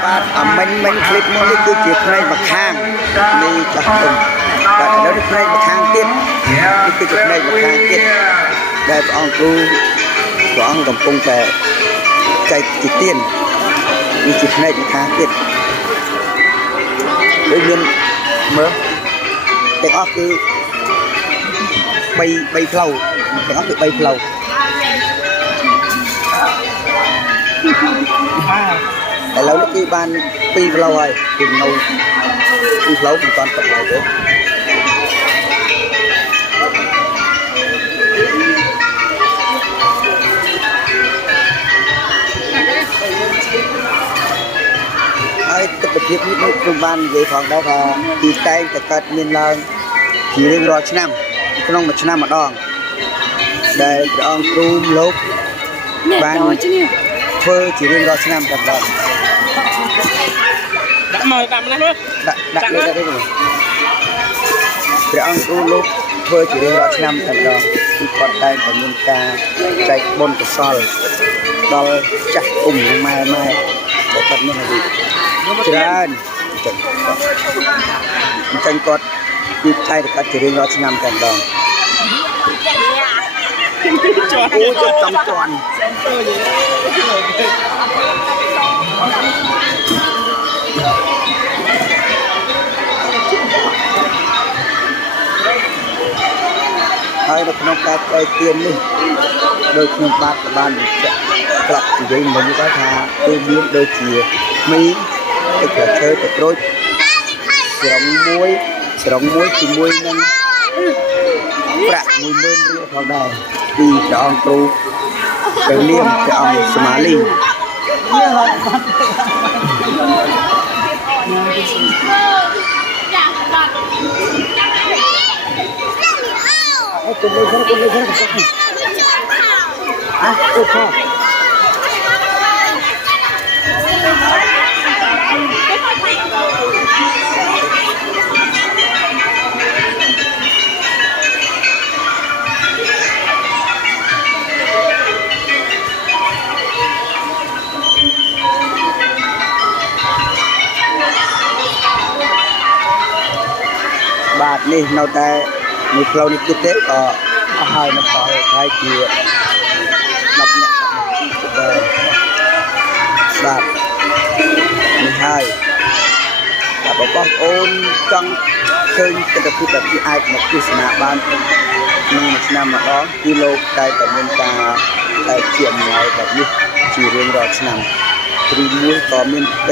បាទមិញคลิปមួយនេះគឺជាផ្នែកម្ខាងនៃចាស់ទុំតែឥឡូវនេះផ្នែកម្ខាងទៀតនេះគឺជាផ្នែកម្ខាងទៀតដែលព្រះអង្គគ្រូព្រះអង្គកំពុងតែចែកជាទាននេះជាផ្នែកម្ខាងទៀតដូចមានមើលទាំងអស់គឺ3ផ្លូវទាំងអស់គឺ3ផ្លូវឥឡូវនេះគឺបាន2ផ្លូវហើយគឺនៅ2ផ្លូវមិនទាន់ទឹកឡើយទេហើយទស្សនវិជ្ជានេះខ្ញុំបាននិយាយផងដែរថាទីតែងតែកើតមានឡើងជារៀងរាល់ឆ្នាំក្នុងមួយឆ្នាំម្ដងដែលព្រះអង្គគ្រូលោកបានធ្វើជារៀងរាល់ឆ្នាំតែម្ដងដាក់មកតាមណានោះដាក់លើនេះព្រះអង្គគ្រូលោកធ្វើជារៀងរាល់ឆ្នាំតែម្ដងគឺគាត់តែងតែមានការចែកបុណ្យកុសលដល់ចាស់អ៊ុំនិងម៉ែដែលគាត់មានអាយុច្រើនអញ្ចឹងគាត់គឺតែគាត់ជារៀងរាល់ឆ្នាំតែម្ដងអូចង់ចំជន់ហើយនៅក្នុងការចែកទាននេះដោយខ្ញុំបានបញ្ជាក់ប្រាប់និយាយមិញទៅថាគឺមានដូចជាមីទឹកក្រូចឈើទឹកក្រូចស្រង់មួយជាមួយនឹងប្រាក់ 10000 រៀលផងដែរពីព្រះអង្គគ្រូព្រះនាមព្រះអង្គសមាលីបាទនេះនៅតែមួយផ្លូវនេះទៀតទេក៏អស់ហើយនៅដល់ហើយជា10នាក់បាទនេះហើយតែបងប្អូនចង់ឃើញទស្សនវិជ្ជាដែលអាចមកទស្សនាបានក្នុងមួយឆ្នាំម្ដងគឺលោកតែមានការតែជាអំណោយแบบនេះជារៀងរាល់ឆ្នាំគ្រូមួយក៏មានពេល